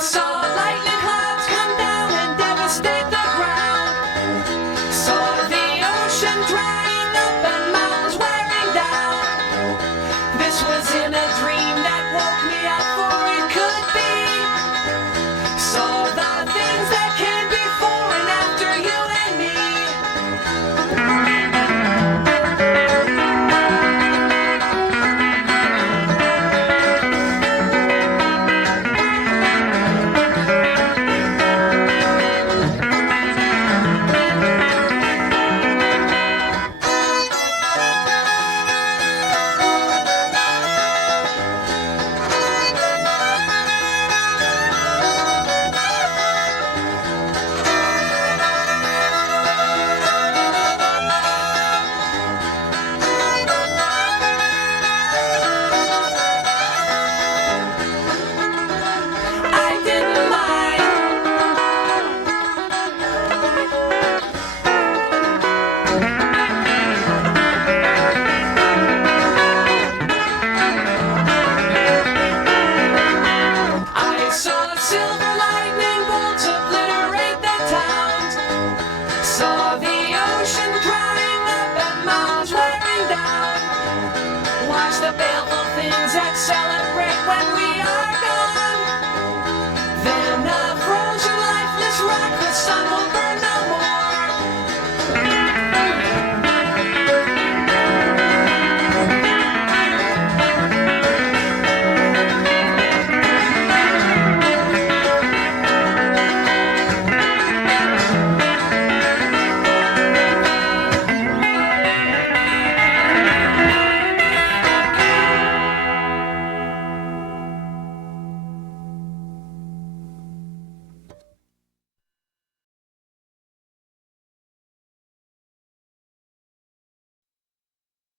saw lightning clouds come down and devastate the ground. Saw the ocean drying up and mountains wearing down. This was in a dream that woke me up, for it could be. Saw the things that came before and after you and me. Silver lightning bolts obliterate the towns. Saw the ocean drying up and mountains wearing down. Watch the baleful things that celebrate when we are gone.